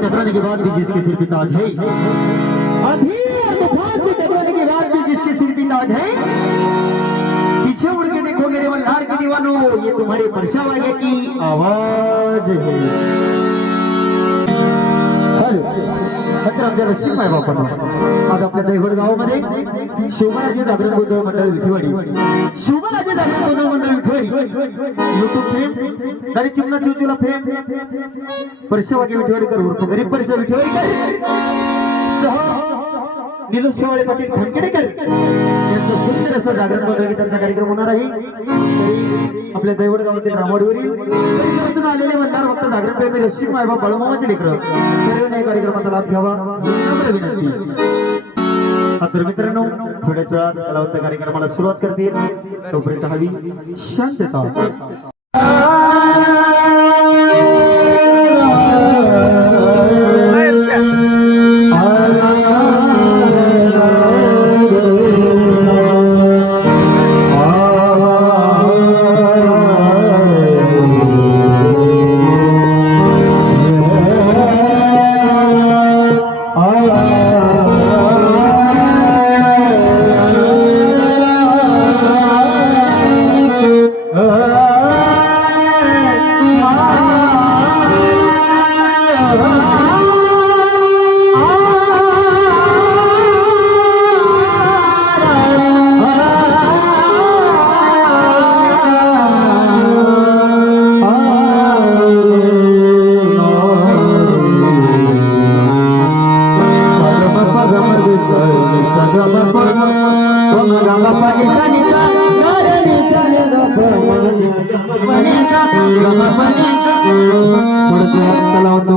से टकराने के बाद भी जिसके सिर पे ताज है, आंधी और तूफान से टकराने के बाद भी जिसके सिर पे ताज है, पीछे मुड़ के देखो मेरे मल्हार के दीवानों, ये तुम्हारे परशा वाले की आवाज है। आमच्या रश्मी माय बापांनो, आज आपल्या दैवड गावामध्ये शोभराजे जागरण गोंधळ मंडळ विठेवाडी, शोभराजे जागरण गोंधळ मंडळ विठेवाडी युट्यूब फेम तरी चिमना चिवचुला फेम परशवागे विठेवाडीकर उर्फ गरीब परशा विठेवाडीकर सह निलू शेवाळे पाटील खंकेडेकर यांचं सुंदर असं जागरण गोंधळ गीतांचा कार्यक्रम होणार आहे। आपल्या दैवड गावातील रामवाडीवरील परिसरातून आलेले मंदार भक्त जागरण प्रेमी रश्मी मायबाप बाळूमामाचे लेकरं सर्वांनी या कार्यक्रमाचा लाभ घ्यावा नम्र विनंती। तर मित्रांनो, थोड्याच वेळात कलावंत कार्यक्रमाला सुरुवात करतील, तोपर्यंत हवी शांतता।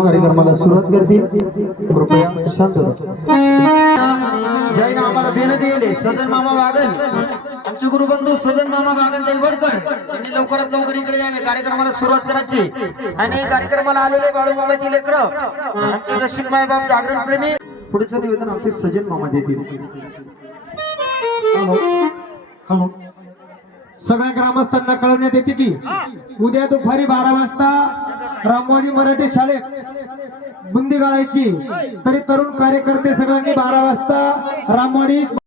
कार्यक्रमाला सुरुवात करतील, कृपया शांतता। जैन आम्हाला देणं दिले सदन मामा बागल, आमचे गुरुबंधू सदन मामा बागल दैवडकर यांनी लवकरात लवकर इकडे यावे, कार्यक्रमाला सुरुवात करायची। आणि कार्यक्रमाला आलेले बाळूमामाची लेकरं आमचे रशीद मायबाप जागरण प्रेमी पुढचं निवेदन आमचे सजन मामा देतील। हॅलो, सगळ्या ग्रामस्थांना कळवण्यात येते की उद्या दुपारी 12 वाजता रामवाडी मराठी शाळेत बुंदी गाळायची, तरी तरुण कार्यकर्ते सगळ्यांनी 12 वाजता रामवाडी